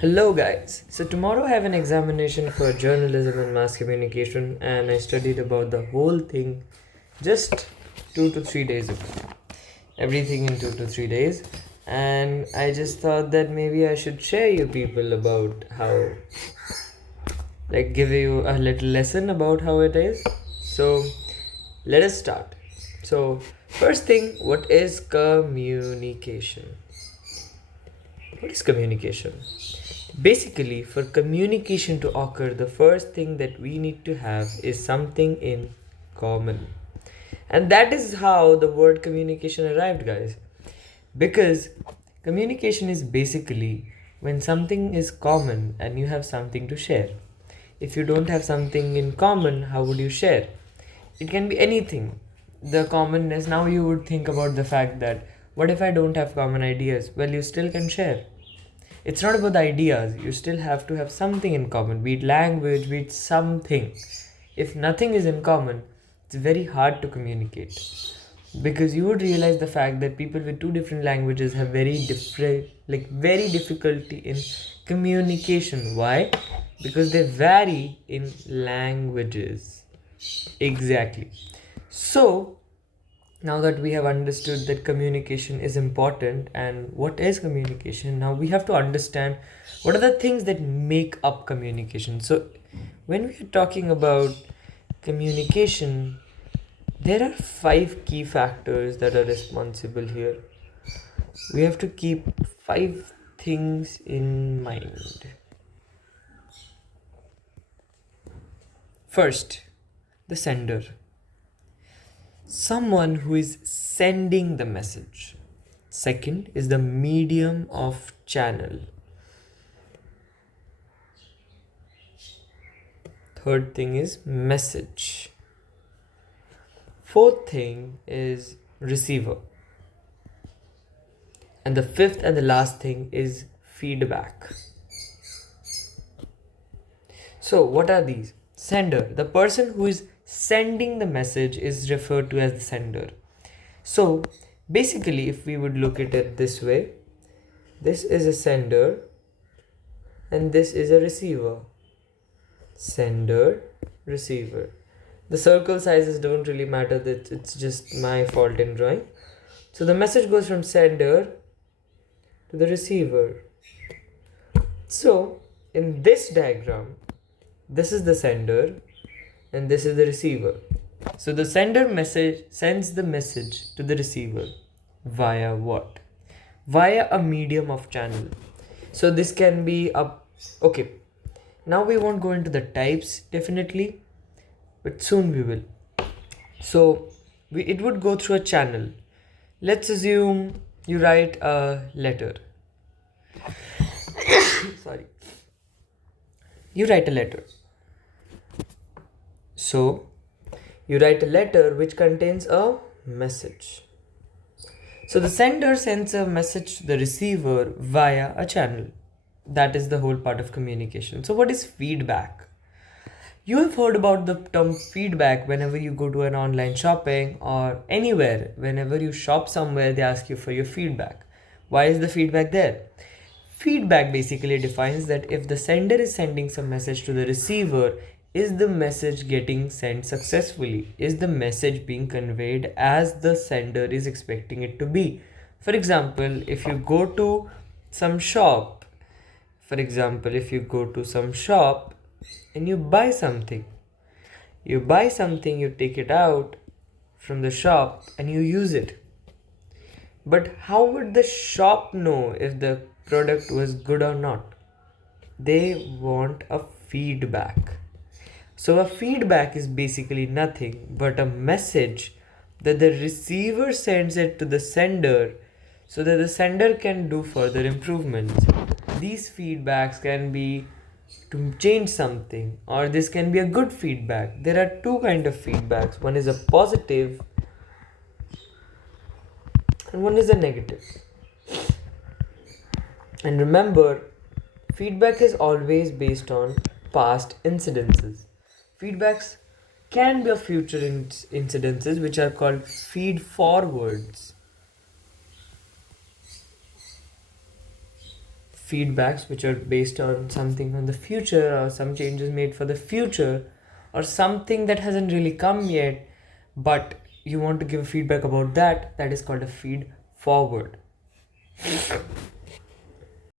Hello, guys. So, tomorrow I have an examination for journalism and mass communication, and I studied about the whole thing just 2 to 3 days ago. Everything in 2 to 3 days, and I just thought that maybe I should share you people about how, like, give you a little lesson about how it is. So, let us start. So, first thing, what is communication? What is communication? Basically, for communication to occur, the first thing that we need to have is something in common. And that is how the word communication arrived, guys. Because communication is basically when something is common and you have something to share. If you don't have something in common, how would you share? It can be anything. The commonness, now you would think about the fact that what if I don't have common ideas? Well, you still can share. It's not about the ideas, you still have to have something in common, be it language, be it something. If nothing is in common, it's very hard to communicate, because you would realize the fact that people with two different languages have very difficulty in communication. Why? Because they vary in languages. Exactly. So now that we have understood that communication is important and what is communication, now we have to understand what are the things that make up communication. So when we are talking about communication, there are 5 key factors that are responsible here. We have to keep 5 things in mind. First, the sender, someone who is sending the message. Second is the medium of channel. Third thing is message. Fourth thing is receiver. And the fifth and the last thing is feedback. So, what are these? Sender, the person who is sending the message is referred to as the sender. So, basically, if we would look at it this way, this is a sender and this is a receiver. Sender, receiver. The circle sizes don't really matter, that it's just my fault in drawing. So the message goes from sender to the receiver. So in this diagram, this is the sender and this is the receiver. So the sender message sends the message to the receiver via what? Via a medium of channel. So this can be a, okay, now we won't go into the types definitely, but soon we will. So it would go through a channel. Let's assume you write a letter. Sorry. You write a letter. So you write a letter which contains a message. So the sender sends a message to the receiver via a channel. That is the whole part of communication. So what is feedback? You have heard about the term feedback whenever you go to an online shopping or anywhere. Whenever you shop somewhere, they ask you for your feedback. Why is the feedback there? Feedback basically defines that if the sender is sending some message to the receiver, is the message getting sent successfully? Is the message being conveyed as the sender is expecting it to be? For example, if you go to some shop, and you buy something, you take it out from the shop and you use it. But how would the shop know if the product was good or not? They want a feedback. So a feedback is basically nothing but a message that the receiver sends it to the sender so that the sender can do further improvements. These feedbacks can be to change something, or this can be a good feedback. There are two kind of feedbacks. One is a positive and one is a negative. And remember, feedback is always based on past incidences. Feedbacks can be of future incidences, which are called feed forwards. feedbacks which are based on something from the future or some changes made for the future or something that hasn't really come yet, but you want to give feedback about that, that is called a feed forward.